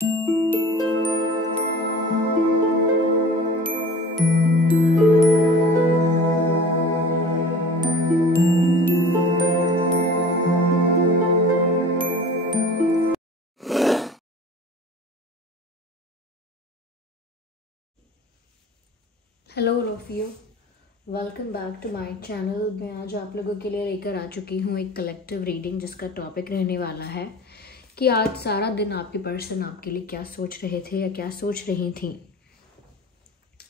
Hello all of you, welcome back to my channel. मैं आज आप लोगों के लिए लेकर आ चुकी हूँ एक कलेक्टिव रीडिंग, जिसका टॉपिक रहने वाला है कि आज सारा दिन आपके पर्सन आपके लिए क्या सोच रहे थे या क्या सोच रही थी।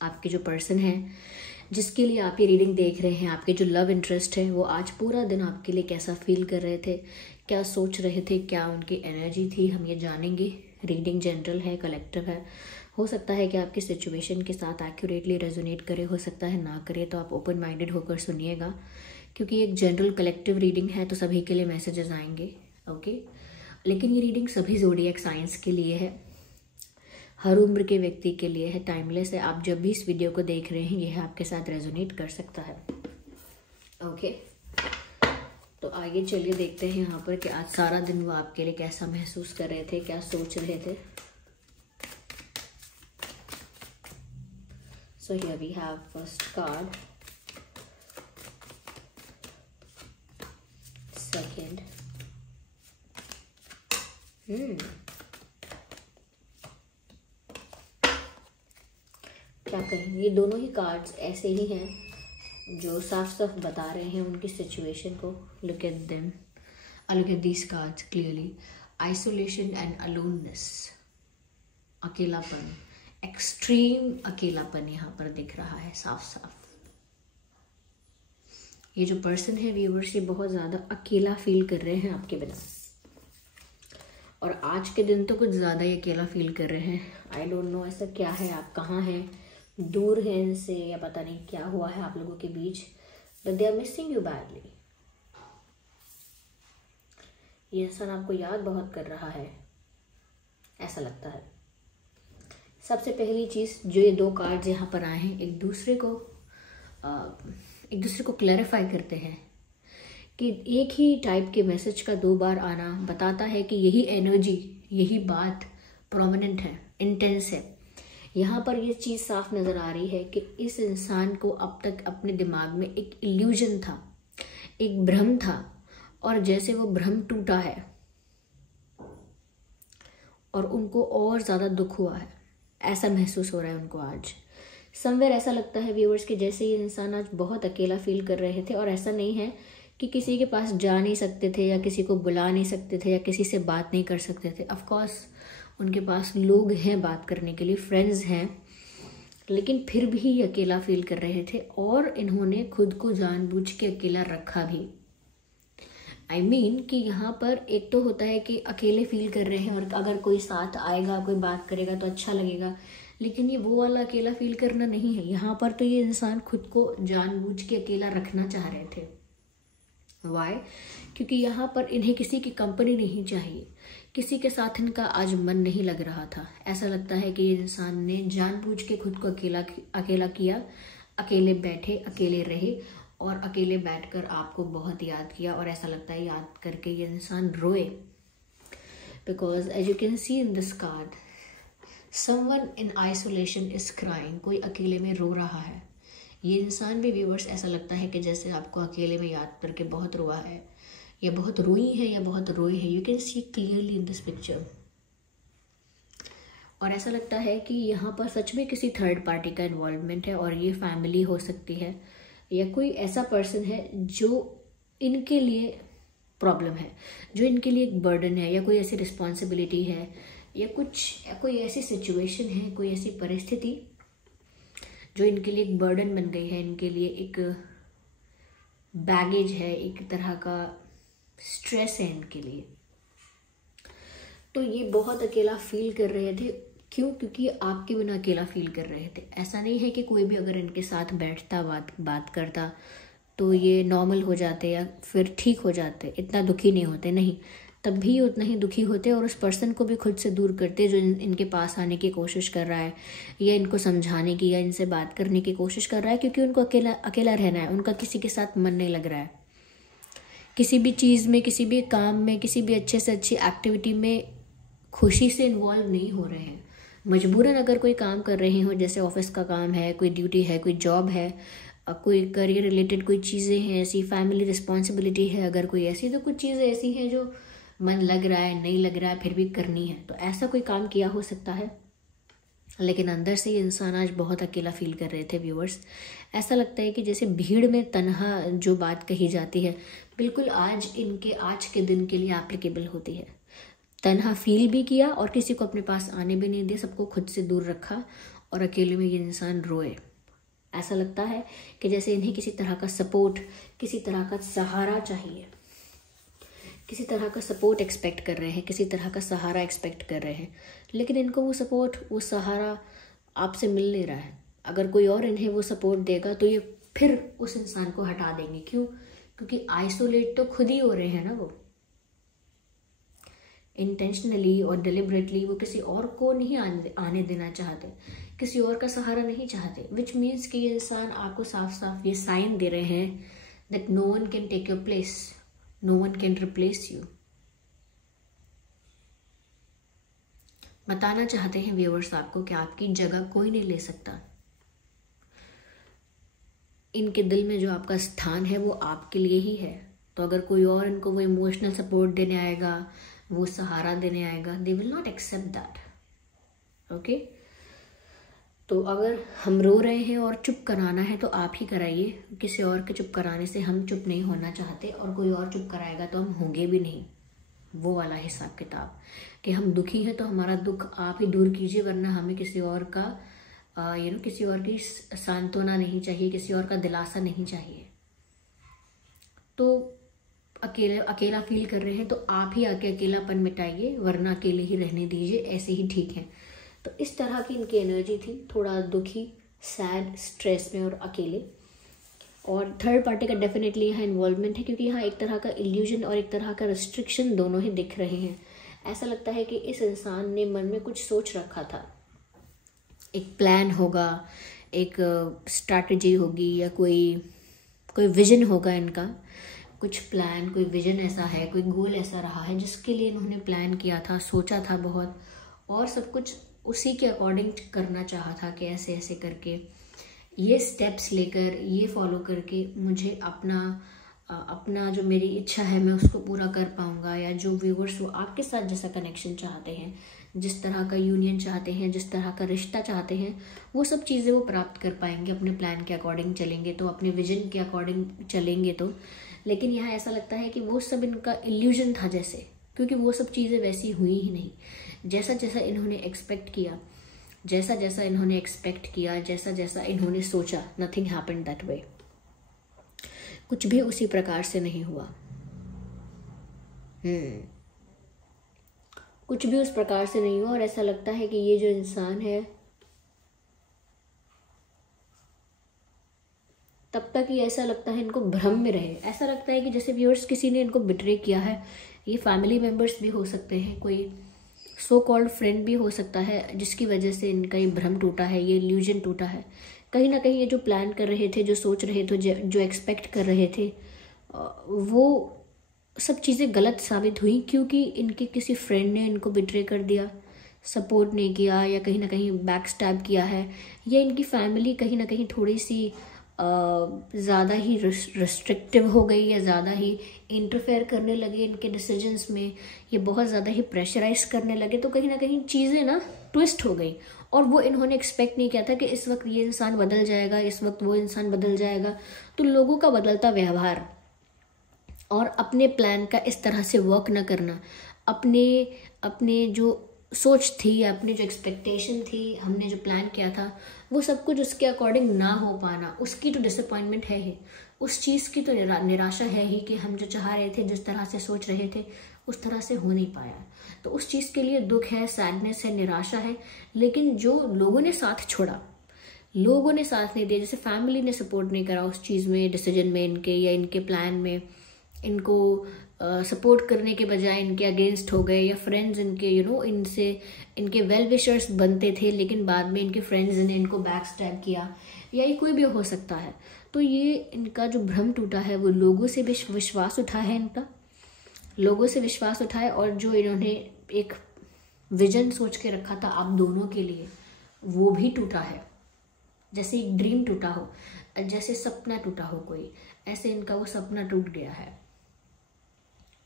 आपके जो पर्सन है जिसके लिए आप ये रीडिंग देख रहे हैं, आपके जो लव इंटरेस्ट है, वो आज पूरा दिन आपके लिए कैसा फील कर रहे थे, क्या सोच रहे थे, क्या उनकी एनर्जी थी, हम ये जानेंगे। रीडिंग जनरल है, कलेक्टिव है। हो सकता है कि आपकी सिचुएशन के साथ एक्यूरेटली रेजोनेट करे, हो सकता है ना करे, तो आप ओपन माइंडेड होकर सुनिएगा, क्योंकि एक जनरल कलेक्टिव रीडिंग है तो सभी के लिए मैसेजेस आएंगे। ओके, लेकिन ये रीडिंग सभी ज़ोडिएक साइंस के लिए है, हर उम्र के व्यक्ति के लिए है, टाइमलेस है। आप जब भी इस वीडियो को देख रहे हैं यह आपके साथ रेजोनेट कर सकता है। ओके, तो आइए चलिए देखते हैं यहाँ पर कि आज सारा दिन वो आपके लिए कैसा महसूस कर रहे थे, क्या सोच रहे थे। So here we have first card, second, क्या कहें, ये दोनों ही कार्ड्स ऐसे ही हैं जो साफ साफ बता रहे हैं उनकी सिचुएशन को। Look at them, look at these cards clearly. Isolation and aloneness, अकेलापन, एक्सट्रीम अकेलापन यहाँ पर दिख रहा है साफ साफ। ये जो पर्सन है व्यूअर्स, ये बहुत ज़्यादा अकेला फील कर रहे हैं आपके बिना, और आज के दिन तो कुछ ज़्यादा ही अकेला फील कर रहे हैं। आई डोंट नो ऐसा क्या है, आप कहाँ हैं, दूर हैं इनसे, या पता नहीं क्या हुआ है आप लोगों के बीच, but they are missing you badly. ये इंसान आपको याद बहुत कर रहा है, ऐसा लगता है। सबसे पहली चीज़ जो ये दो कार्ड्स यहाँ पर आए हैं, एक दूसरे को क्लैरिफाई करते हैं कि एक ही टाइप के मैसेज का दो बार आना बताता है कि यही एनर्जी, यही बात प्रोमिनेंट है, इंटेंस है। यहाँ पर ये चीज़ साफ नज़र आ रही है कि इस इंसान को अब तक अपने दिमाग में एक इल्यूजन था, एक भ्रम था, और जैसे वो भ्रम टूटा है और उनको और ज़्यादा दुख हुआ है, ऐसा महसूस हो रहा है उनको आज। समवेयर ऐसा लगता है व्यूअर्स कि जैसे ये इंसान आज बहुत अकेला फील कर रहे थे, और ऐसा नहीं है कि किसी के पास जा नहीं सकते थे या किसी को बुला नहीं सकते थे या किसी से बात नहीं कर सकते थे। ऑफ कोर्स उनके पास लोग हैं बात करने के लिए, फ्रेंड्स हैं, लेकिन फिर भी ये अकेला फील कर रहे थे, और इन्होंने खुद को जानबूझ के अकेला रखा भी। आई मीन कि यहाँ पर एक तो होता है कि अकेले फील कर रहे हैं और अगर कोई साथ आएगा, कोई बात करेगा तो अच्छा लगेगा, लेकिन ये वो वाला अकेला फील करना नहीं है। यहाँ पर तो ये इंसान खुद को जानबूझ के अकेला रखना चाह रहे थे। वाई? क्योंकि यहाँ पर इन्हें किसी की कंपनी नहीं चाहिए, किसी के साथ इनका आज मन नहीं लग रहा था। ऐसा लगता है कि ये इंसान ने जानबूझ के खुद को अकेला किया, अकेले बैठे, अकेले रहे, और अकेले बैठकर आपको बहुत याद किया, और ऐसा लगता है याद करके ये इंसान रोए। Because as you can see in this card, someone in isolation is crying, कोई अकेले में रो रहा है। ये इंसान भी व्यूअर्स ऐसा लगता है कि जैसे आपको अकेले में याद करके बहुत रोआ है, या बहुत रोई है, या बहुत रोए है। You can see clearly in this picture. और ऐसा लगता है कि यहाँ पर सच में किसी थर्ड पार्टी का इन्वॉल्वमेंट है, और ये फैमिली हो सकती है या कोई ऐसा पर्सन है जो इनके लिए प्रॉब्लम है, जो इनके लिए एक बर्डन है, या कोई ऐसी रिस्पॉन्सिबिलिटी है, या कोई ऐसी सिचुएशन है, कोई ऐसी परिस्थिति जो इनके लिए एक बर्डन बन गई है, इनके लिए एक बैगेज है, एक तरह का स्ट्रेस है इनके लिए। तो ये बहुत अकेला फील कर रहे थे। क्यों? क्योंकि आपके बिना अकेला फील कर रहे थे। ऐसा नहीं है कि कोई भी अगर इनके साथ बैठता, बात करता, तो ये नॉर्मल हो जाते या फिर ठीक हो जाते, इतना दुखी नहीं होते, नहीं, तब भी उतना ही दुखी होते, और उस पर्सन को भी खुद से दूर करते जो इनके पास आने की कोशिश कर रहा है, या इनको समझाने की या इनसे बात करने की कोशिश कर रहा है, क्योंकि उनको अकेला रहना है, उनका किसी के साथ मन नहीं लग रहा है। किसी भी चीज़ में, किसी भी काम में, किसी भी अच्छे से अच्छी एक्टिविटी में खुशी से इन्वॉल्व नहीं हो रहे हैं। मजबूरन अगर कोई काम कर रहे हो, जैसे ऑफिस का काम है, कोई ड्यूटी है, कोई जॉब है, कोई करियर रिलेटेड कोई चीज़ें हैं ऐसी, फैमिली रिस्पॉन्सिबिलिटी है अगर कोई ऐसी, तो कुछ चीज़ें ऐसी हैं जो मन लग रहा है, नहीं लग रहा है, फिर भी करनी है, तो ऐसा कोई काम किया हो सकता है। लेकिन अंदर से ये इंसान आज बहुत अकेला फील कर रहे थे व्यूअर्स। ऐसा लगता है कि जैसे भीड़ में तन्हा जो बात कही जाती है, बिल्कुल आज के दिन के लिए एप्लीकेबल होती है। तन्हा फील भी किया और किसी को अपने पास आने भी नहीं दिया, सबको खुद से दूर रखा और अकेले में ये इंसान रोए। ऐसा लगता है कि जैसे इन्हें किसी तरह का सपोर्ट, किसी तरह का सहारा चाहिए, किसी तरह का सपोर्ट एक्सपेक्ट कर रहे हैं, किसी तरह का सहारा एक्सपेक्ट कर रहे हैं, लेकिन इनको वो सपोर्ट, वो सहारा आपसे मिल नहीं रहा है। अगर कोई और इन्हें वो सपोर्ट देगा तो ये फिर उस इंसान को हटा देंगे। क्यों? क्योंकि आइसोलेट तो खुद ही हो रहे हैं ना, वो इंटेंशनली और डिलिबरेटली वो किसी और को नहीं आने देना चाहते, किसी और का सहारा नहीं चाहते। विच मीन्स कि ये इंसान आपको साफ साफ ये साइन दे रहे हैं that no one can take your place, no one can replace you. बताना चाहते हैं व्यूअर्स आपको कि आपकी जगह कोई नहीं ले सकता। इनके दिल में जो आपका स्थान है वो आपके लिए ही है। तो अगर कोई और इनको वो इमोशनल सपोर्ट देने आएगा, वो सहारा देने आएगा, they will not accept that. Okay, तो अगर हम रो रहे हैं और चुप कराना है तो आप ही कराइए। किसी और के चुप कराने से हम चुप नहीं होना चाहते, और कोई और चुप कराएगा तो हम होंगे भी नहीं। वो वाला हिसाब किताब कि हम दुखी हैं तो हमारा दुख आप ही दूर कीजिए, वरना हमें किसी और का किसी और की सांत्वना नहीं चाहिए, किसी और का दिलासा नहीं चाहिए। तो अकेला फील कर रहे हैं तो आप ही आके अकेलापन मिटाइए, वरना अकेले ही रहने दीजिए, ऐसे ही ठीक है। तो इस तरह की इनकी एनर्जी थी, थोड़ा दुखी, सैड, स्ट्रेस में और अकेले। और थर्ड पार्टी का डेफिनेटली यहाँ इन्वॉल्वमेंट है, क्योंकि यहाँ एक तरह का इल्यूजन और एक तरह का रिस्ट्रिक्शन दोनों ही दिख रहे हैं। ऐसा लगता है कि इस इंसान ने मन में कुछ सोच रखा था, एक प्लान होगा, एक स्ट्रैटेजी होगी, या कोई विजन होगा इनका, कुछ प्लान, कोई विजन ऐसा है, कोई गोल ऐसा रहा है जिसके लिए इन्होंने प्लान किया था, सोचा था बहुत, और सब कुछ उसी के अकॉर्डिंग करना चाहा था कि ऐसे ऐसे करके, ये स्टेप्स लेकर, ये फॉलो करके मुझे अपना जो मेरी इच्छा है मैं उसको पूरा कर पाऊंगा, या जो व्यूअर्स वो आपके साथ जैसा कनेक्शन चाहते हैं, जिस तरह का यूनियन चाहते हैं, जिस तरह का रिश्ता चाहते हैं, वो सब चीज़ें वो प्राप्त कर पाएंगे अपने प्लान के अकॉर्डिंग चलेंगे तो, अपने विजन के अकॉर्डिंग चलेंगे तो। लेकिन यहाँ ऐसा लगता है कि वो सब इनका इल्यूजन था जैसे, क्योंकि वो सब चीज़ें वैसी हुई ही नहीं। जैसा जैसा इन्होंने एक्सपेक्ट किया, जैसा जैसा इन्होंने सोचा, नथिंग हैपेंड दैट वे। कुछ भी उसी प्रकार से नहीं हुआ। कुछ भी उस प्रकार से नहीं हुआ। और ऐसा लगता है कि ये जो इंसान है, तब तक ही ऐसा लगता है इनको भ्रम में रहे। ऐसा लगता है कि जैसे व्यूअर्स किसी ने इनको बिट्रे किया है। ये फैमिली मेंबर्स भी हो सकते हैं, कोई सो कॉल्ड फ्रेंड भी हो सकता है, जिसकी वजह से इनका ये भ्रम टूटा है, ये इल्यूजन टूटा है। कहीं ना कहीं ये जो प्लान कर रहे थे, जो सोच रहे थे, जो एक्सपेक्ट कर रहे थे, वो सब चीज़ें गलत साबित हुई, क्योंकि इनके किसी फ्रेंड ने इनको बिट्रे कर दिया, सपोर्ट नहीं किया, या कहीं ना कहीं बैक स्टैब किया है, या इनकी फैमिली कहीं ना कहीं थोड़ी सी ज़्यादा ही रिस्ट्रिक्टिव हो गई, या ज़्यादा ही इंटरफेयर करने लगे इनके डिसीजंस में, ये बहुत ज़्यादा ही प्रेशराइज करने लगे। तो कहीं ना कहीं चीज़ें ना ट्विस्ट हो गई, और वो इन्होंने एक्सपेक्ट नहीं किया था कि इस वक्त ये इंसान बदल जाएगा, इस वक्त वो इंसान बदल जाएगा। तो लोगों का बदलता व्यवहार और अपने प्लान का इस तरह से वर्क ना करना, अपने जो सोच थी, अपनी जो एक्सपेक्टेशन थी, हमने जो प्लान किया था, वो सब कुछ उसके अकॉर्डिंग ना हो पाना, उसकी तो डिसअपॉइंटमेंट है ही, उस चीज़ की तो निराशा है ही कि हम जो चाह रहे थे, जिस तरह से सोच रहे थे, उस तरह से हो नहीं पाया। तो उस चीज़ के लिए दुख है, सैडनेस है, निराशा है। लेकिन जो लोगों ने साथ छोड़ा, लोगों ने साथ नहीं दिया, जैसे फैमिली ने सपोर्ट नहीं करा उस चीज़ में, डिसीजन में इनके, या इनके प्लान में, इनको सपोर्ट करने के बजाय इनके अगेंस्ट हो गए, या फ्रेंड्स इनके इनके वेल विशर्स बनते थे, लेकिन बाद में इनके फ्रेंड्स ने इनको बैक स्टैब किया, या ये कोई भी हो सकता है। तो ये इनका जो भ्रम टूटा है, वो लोगों से विश्वास उठा है, इनका लोगों से विश्वास उठा है, और जो इन्होंने एक विजन सोच के रखा था आप दोनों के लिए, वो भी टूटा है। जैसे एक ड्रीम टूटा हो, जैसे सपना टूटा हो कोई, ऐसे इनका वो सपना टूट गया है।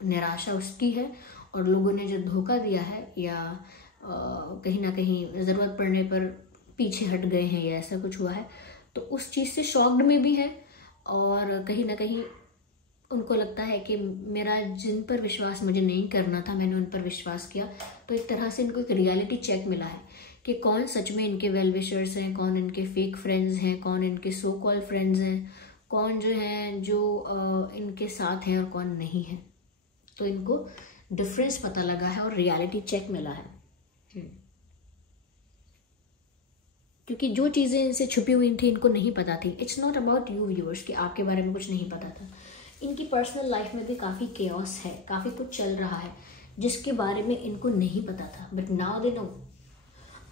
निराशा उसकी है, और लोगों ने जो धोखा दिया है या कहीं ना कहीं ज़रूरत पड़ने पर पीछे हट गए हैं या ऐसा कुछ हुआ है, तो उस चीज़ से शॉक्ड में भी है। और कहीं ना कहीं उनको लगता है कि मेरा जिन पर विश्वास मुझे नहीं करना था, मैंने उन पर विश्वास किया। तो एक तरह से इनको एक रियलिटी चेक मिला है कि कौन सच में इनके वेल विशर्स हैं, कौन इनके फेक फ्रेंड्स हैं, कौन इनके सो कॉल फ्रेंड्स हैं, कौन जो हैं जो इनके साथ हैं और कौन नहीं है। तो इनको डिफरेंस पता लगा है और रियलिटी चेक मिला है। क्योंकि जो चीज़ें इनसे छुपी हुई थी इनको नहीं पता थी। It's not about you viewers कि आपके बारे में कुछ नहीं पता था। इनकी पर्सनल लाइफ में भी काफ़ी केओस है, काफ़ी कुछ चल रहा है जिसके बारे में इनको नहीं पता था, बट नाउ दे नो।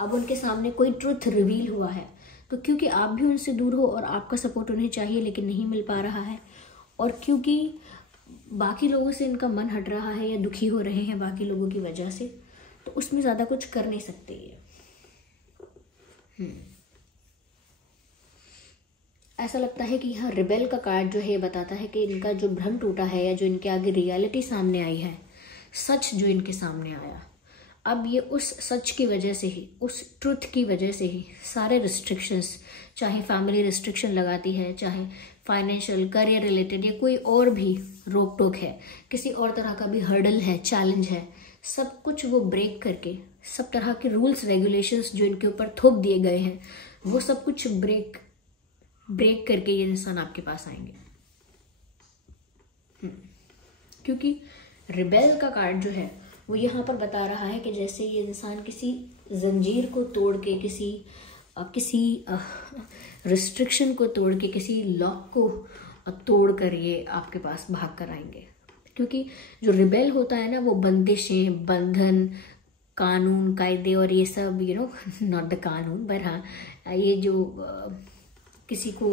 अब उनके सामने कोई ट्रुथ रिवील हुआ है, तो क्योंकि आप भी उनसे दूर हो और आपका सपोर्ट उन्हें चाहिए लेकिन नहीं मिल पा रहा है, और क्योंकि बाकी लोगों से इनका मन हट रहा है या दुखी हो रहे हैं बाकी लोगों की वजह से, तो उसमें ज़्यादा कुछ कर नहीं सकते ये। ऐसा लगता है कि यहाँ रिबेल का कार्ड जो है बताता है कि इनका जो भ्रम टूटा है या जो इनके आगे रियलिटी सामने आई है, सच जो इनके सामने आया, अब ये उस सच की वजह से ही, उस ट्रुथ की वजह से ही सारे रिस्ट्रिक्शंस, चाहे फैमिली रिस्ट्रिक्शन लगाती है, चाहे फाइनेंशियल, करियर रिलेटेड या कोई और भी रोक टोक है, किसी और तरह का भी हर्डल है, चैलेंज है, सब कुछ वो ब्रेक करके, सब तरह के रूल्स रेगुलेशंस जो इनके ऊपर थोप दिए गए हैं, वो सब कुछ ब्रेक करके ये इंसान आपके पास आएंगे। क्योंकि रिबेल का कार्ड जो है वो यहाँ पर बता रहा है कि जैसे ये इंसान किसी जंजीर को तोड़ के, किसी रिस्ट्रिक्शन को तोड़ के, किसी लॉक को तोड़ कर ये आपके पास भाग कर आएंगे। क्योंकि जो रिबेल होता है ना, वो बंदिशें, बंधन, कानून, कायदे और ये सब, नॉट द कानून, पर हाँ ये जो किसी को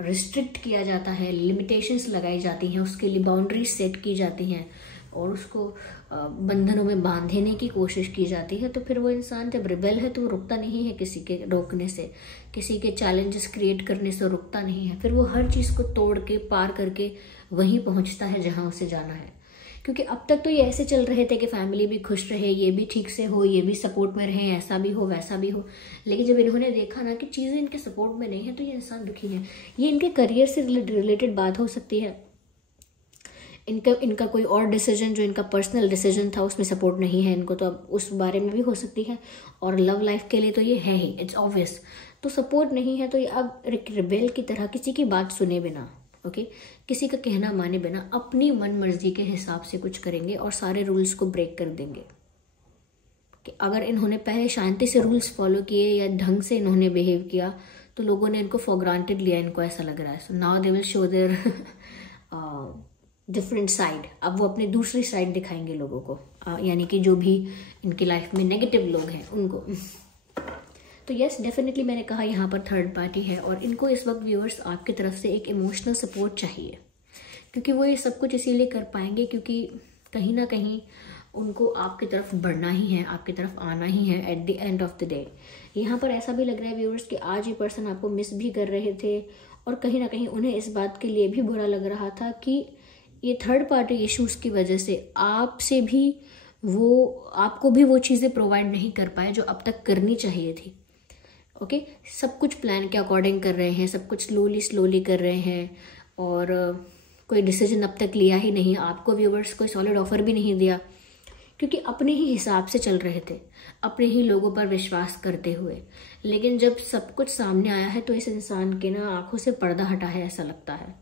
रिस्ट्रिक्ट किया जाता है, लिमिटेशंस लगाई जाती हैं, उसके लिए बाउंड्रीज सेट की जाती हैं और उसको बंधनों में बांधने की कोशिश की जाती है, तो फिर वो इंसान जब रिबेल है तो वो रुकता नहीं है किसी के रोकने से, किसी के चैलेंजेस क्रिएट करने से रुकता नहीं है। फिर वो हर चीज़ को तोड़ के, पार करके वहीं पहुंचता है जहां उसे जाना है। क्योंकि अब तक तो ये ऐसे चल रहे थे कि फैमिली भी खुश रहे, ये भी ठीक से हो, ये भी सपोर्ट में रहे, ऐसा भी हो वैसा भी हो, लेकिन जब इन्होंने देखा ना कि चीज़ें इनके सपोर्ट में नहीं है, तो ये इंसान दुखी है। ये इनके करियर से रिलेटेड बात हो सकती है, इनका कोई और डिसीजन जो इनका पर्सनल डिसीजन था उसमें सपोर्ट नहीं है इनको, तो अब उस बारे में भी हो सकती है। और लव लाइफ के लिए तो ये है ही, इट्स ऑब्वियस। तो सपोर्ट नहीं है तो ये अब रिबेल की तरह किसी की बात सुने बिना, ओके, किसी का कहना माने बिना अपनी मन मर्जी के हिसाब से कुछ करेंगे और सारे रूल्स को ब्रेक कर देंगे। कि अगर इन्होंने पहले शांति से रूल्स फॉलो किए या ढंग से इन्होंने बिहेव किया तो लोगों ने इनको फॉर ग्रांटेड लिया, इनको ऐसा लग रहा है। So now they will show their different side. अब वो अपनी दूसरी साइड दिखाएंगे लोगों को, यानी कि जो भी इनकी लाइफ में नेगेटिव लोग हैं उनको। तो यस, डेफिनेटली मैंने कहा यहाँ पर थर्ड पार्टी है और इनको इस वक्त व्यूअर्स आपकी तरफ से एक इमोशनल सपोर्ट चाहिए, क्योंकि वो ये सब कुछ इसीलिए कर पाएंगे क्योंकि कहीं ना कहीं उनको आपकी तरफ बढ़ना ही है, आपकी तरफ आना ही है at the end of the day. यहाँ पर ऐसा भी लग रहा है व्यूअर्स कि आज ये पर्सन आपको मिस भी कर रहे थे और कहीं ना कहीं उन्हें इस बात के लिए भी बुरा लग रहा था कि ये थर्ड पार्टी इश्यूज़ की वजह से आपसे भी आपको भी वो चीज़ें प्रोवाइड नहीं कर पाए जो अब तक करनी चाहिए थी। ओके, सब कुछ प्लान के अकॉर्डिंग कर रहे हैं, सब कुछ स्लोली कर रहे हैं और कोई डिसीजन अब तक लिया ही नहीं, आपको व्यूअर्स कोई सॉलिड ऑफर भी नहीं दिया, क्योंकि अपने ही हिसाब से चल रहे थे, अपने ही लोगों पर विश्वास करते हुए। लेकिन जब सब कुछ सामने आया है तो इस इंसान के ना आंखों से पर्दा हटा है, ऐसा लगता है।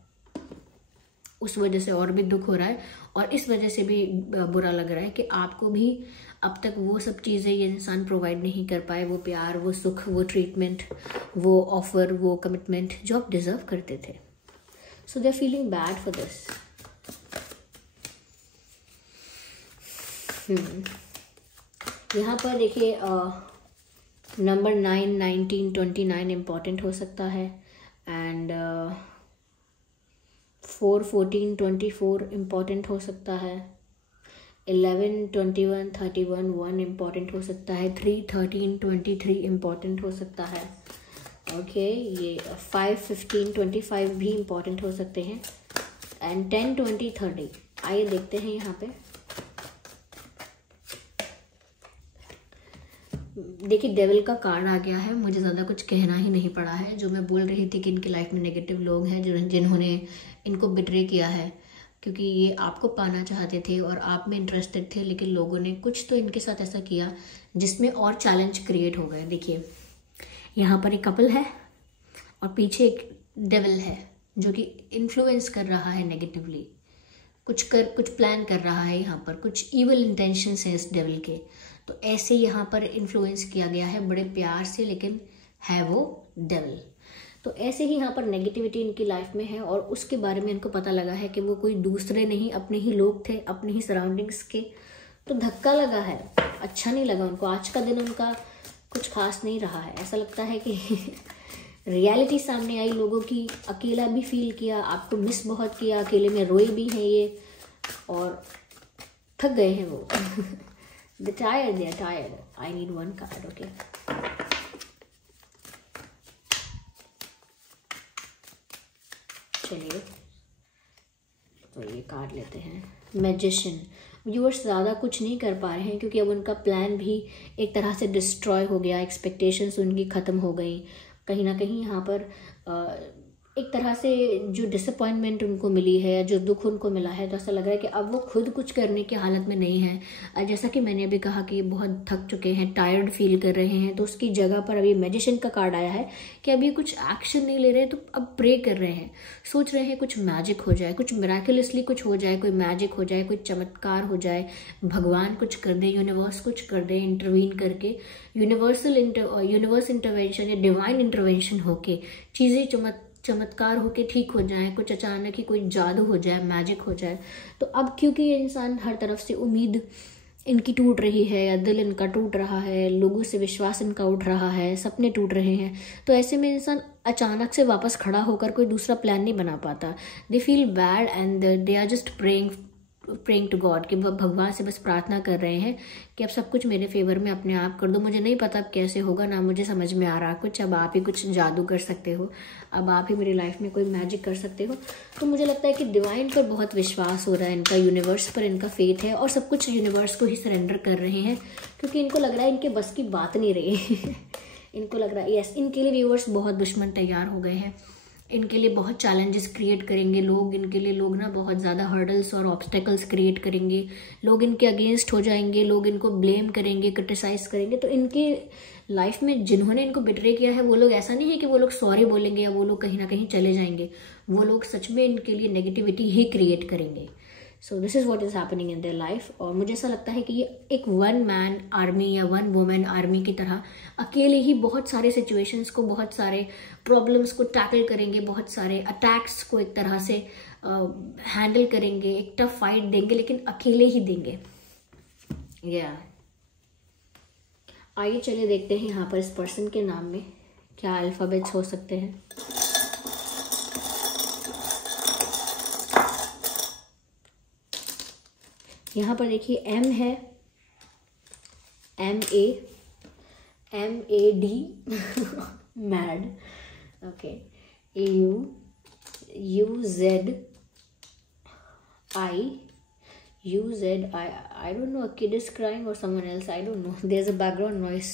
उस वजह से और भी दुख हो रहा है और इस वजह से भी बुरा लग रहा है कि आपको भी अब तक वो सब चीज़ें ये इंसान प्रोवाइड नहीं कर पाए, वो प्यार, वो सुख, वो ट्रीटमेंट, वो ऑफर, वो कमिटमेंट जो आप डिजर्व करते थे। So they are feeling bad for this. यहाँ पर देखिए नंबर 9, 19, 29 इम्पॉर्टेंट हो सकता है एंड 4, 14, 24 इम्पॉर्टेंट हो सकता है 11, 21, 31, 1 इम्पॉर्टेंट हो सकता है। 3, 13, 23 इम्पॉर्टेंट हो सकता है। ओके, ये 5, 15, 25 भी इम्पॉर्टेंट हो सकते हैं। एंड 10, 20, 30। आइए देखते हैं यहाँ पे। देखिए, डेविल का कार्ड आ गया है। मुझे ज़्यादा कुछ कहना ही नहीं पड़ा है। जो मैं बोल रही थी कि इनकी लाइफ में नेगेटिव लोग हैं जिन्होंने इनको बिट्रे किया है, क्योंकि ये आपको पाना चाहते थे और आप में इंटरेस्टेड थे, लेकिन लोगों ने कुछ तो इनके साथ ऐसा किया जिसमें और चैलेंज क्रिएट हो गए। देखिए, यहाँ पर एक कपल है और पीछे एक डेविल है जो कि इन्फ्लुएंस कर रहा है नेगेटिवली, कुछ प्लान कर रहा है। यहाँ पर कुछ इविल इंटेंशंस है इस डेविल के। तो ऐसे यहाँ पर इन्फ्लुएंस किया गया है बड़े प्यार से, लेकिन है वो डेविल। तो ऐसे ही यहाँ पर नेगेटिविटी इनकी लाइफ में है और उसके बारे में इनको पता लगा है कि वो कोई दूसरे नहीं, अपने ही लोग थे, अपने ही सराउंडिंग्स के। तो धक्का लगा है, अच्छा नहीं लगा उनको। आज का दिन उनका कुछ खास नहीं रहा है। ऐसा लगता है कि रियलिटी सामने आई लोगों की, अकेला भी फील किया, आपको मिस बहुत किया, अकेले में रोए भी हैं ये और थक गए हैं वो। They're tired, they're tired. I need one card, okay? चलिए, तो ये कार्ड लेते हैं। मैजिशियन। व्यूअर्स ज़्यादा कुछ नहीं कर पा रहे हैं क्योंकि अब उनका प्लान भी एक तरह से डिस्ट्रॉय हो गया, एक्सपेक्टेशंस उनकी ख़त्म हो गई। कहीं ना कहीं यहाँ पर एक तरह से जो डिसअपॉइंटमेंट उनको मिली है, जो दुख उनको मिला है, तो ऐसा लग रहा है कि अब वो खुद कुछ करने की हालत में नहीं है। जैसा कि मैंने अभी कहा कि बहुत थक चुके हैं, टायर्ड फील कर रहे हैं, तो उसकी जगह पर अभी मैजिशियन का कार्ड आया है कि अभी कुछ एक्शन नहीं ले रहे, तो अब प्रे कर रहे हैं, सोच रहे हैं कुछ मैजिक हो जाए, कुछ मिराकुलसली कुछ हो जाए, कोई मैजिक हो जाए, कोई चमत्कार हो जाए, भगवान कुछ कर दे, यूनिवर्स कुछ कर दे, इंटरवीन करके यूनिवर्स इंटरवेंशन या डिवाइन इंटरवेंशन होके चीज़ें चमत्कार होके ठीक हो जाए, कुछ अचानक ही कोई जादू हो जाए, मैजिक हो जाए। तो अब क्योंकि ये इंसान हर तरफ से उम्मीद इनकी टूट रही है या दिल इनका टूट रहा है, लोगों से विश्वास इनका उठ रहा है, सपने टूट रहे हैं, तो ऐसे में इंसान अचानक से वापस खड़ा होकर कोई दूसरा प्लान नहीं बना पाता। They feel bad and they are just praying to God कि वह भगवान से बस प्रार्थना कर रहे हैं कि अब सब कुछ मेरे फेवर में अपने आप कर दो। मुझे नहीं पता अब कैसे होगा, ना मुझे समझ में आ रहा कुछ, अब आप ही कुछ जादू कर सकते हो, अब आप ही मेरी लाइफ में कोई मैजिक कर सकते हो। तो मुझे लगता है कि डिवाइन पर बहुत विश्वास हो रहा है इनका, यूनिवर्स पर इनका फेथ है और सब कुछ यूनिवर्स को ही सरेंडर कर रहे हैं क्योंकि इनको लग रहा है इनके बस की बात नहीं रही। इनको लग रहा है यस, इनके लिए व्यूअर्स बहुत दुश्मन तैयार हो गए हैं, इनके लिए बहुत चैलेंजेस क्रिएट करेंगे लोग, इनके लिए लोग ना बहुत ज़्यादा हर्डल्स और ऑब्स्टेकल्स क्रिएट करेंगे, लोग इनके अगेंस्ट हो जाएंगे, लोग इनको ब्लेम करेंगे, क्रिटिसाइज करेंगे। तो इनके लाइफ में जिन्होंने इनको बिट्रे किया है वो लोग, ऐसा नहीं है कि वो लोग सॉरी बोलेंगे या वो लोग कहीं ना कहीं चले जाएंगे, वो लोग सच में इनके लिए नेगेटिविटी ही क्रिएट करेंगे। So this is what is happening in their life. और मुझे ऐसा लगता है कि ये एक वन मैन आर्मी या वन वुमेन आर्मी की तरह अकेले ही बहुत सारे सिचुएशंस को, बहुत सारे प्रॉब्लम्स को टैकल करेंगे, बहुत सारे अटैक्स को एक तरह से हैंडल करेंगे, एक टफ फाइट देंगे, लेकिन अकेले ही देंगे। आइए चलिए देखते हैं यहाँ पर इस पर्सन के नाम में क्या अल्फ़ाबेट्स हो सकते हैं। यहाँ पर देखिए एम है, MAD, mad, okay, UZI, I don't know, a kid is crying or someone else, I don't know, there's a background noise,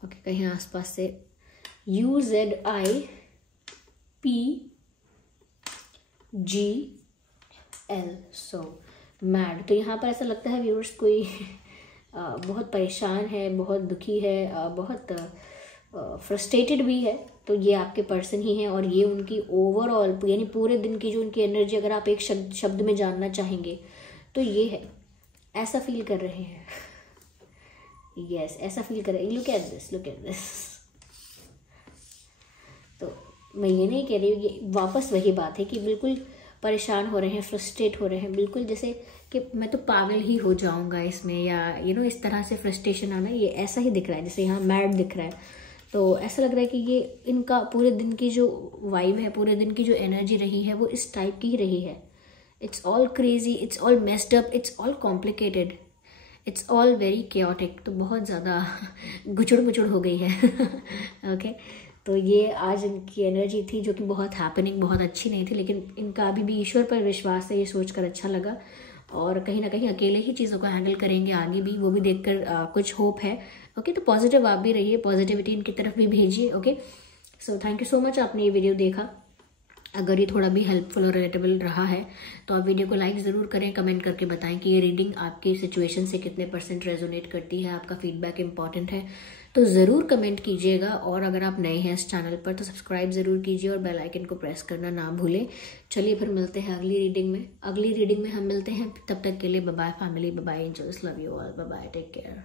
okay, कहीं आसपास से, UZIPGL, so मैड। तो यहाँ पर ऐसा लगता है व्यूअर्स कोई बहुत परेशान है, बहुत दुखी है, बहुत फ्रस्ट्रेटेड भी है। तो ये आपके पर्सन ही हैं और ये उनकी ओवरऑल यानी पूरे दिन की जो उनकी एनर्जी अगर आप एक शब्द में जानना चाहेंगे तो ये है, ऐसा फील कर रहे हैं। यस, ऐसा फील कर रहे हैं। Look at this, look at this. तो मैं ये नहीं कह रही हूँ, ये वापस वही बात है कि बिल्कुल परेशान हो रहे हैं, फ्रस्ट्रेट हो रहे हैं, बिल्कुल जैसे कि मैं तो पागल ही हो जाऊंगा इसमें, या इस तरह से फ्रस्ट्रेशन आना, ये ऐसा ही दिख रहा है जैसे यहाँ मैड दिख रहा है। तो ऐसा लग रहा है कि ये इनका पूरे दिन की जो वाइब है, पूरे दिन की जो एनर्जी रही है वो इस टाइप की ही रही है, it's all crazy, it's all messed up, it's all complicated, it's all very chaotic. तो बहुत ज़्यादा गुचड़ हो गई है ओके तो ये आज इनकी एनर्जी थी जो कि बहुत हैपनिंग, बहुत अच्छी नहीं थी, लेकिन इनका अभी भी ईश्वर पर विश्वास है, ये सोचकर अच्छा लगा। और कहीं ना कहीं अकेले ही चीज़ों को हैंडल करेंगे आगे भी, वो भी देखकर कुछ होप है। ओके तो पॉजिटिव आप भी रहिए, पॉजिटिविटी इनकी तरफ भी भेजिए। Okay so thank you so much, आपने ये वीडियो देखा। अगर ये थोड़ा भी हेल्पफुल और रिलेटेबल रहा है तो आप वीडियो को लाइक ज़रूर करें, कमेंट करके बताएं कि ये रीडिंग आपकी सिचुएशन से कितने % रेजोनेट करती है। आपका फीडबैक इंपॉर्टेंट है, तो ज़रूर कमेंट कीजिएगा। और अगर आप नए हैं इस चैनल पर तो सब्सक्राइब ज़रूर कीजिए और बेल आइकन को प्रेस करना ना भूलें। चलिए फिर मिलते हैं अगली रीडिंग में हम मिलते हैं। तब तक के लिए bye bye family, bye bye angels, love you all, bye bye, take care.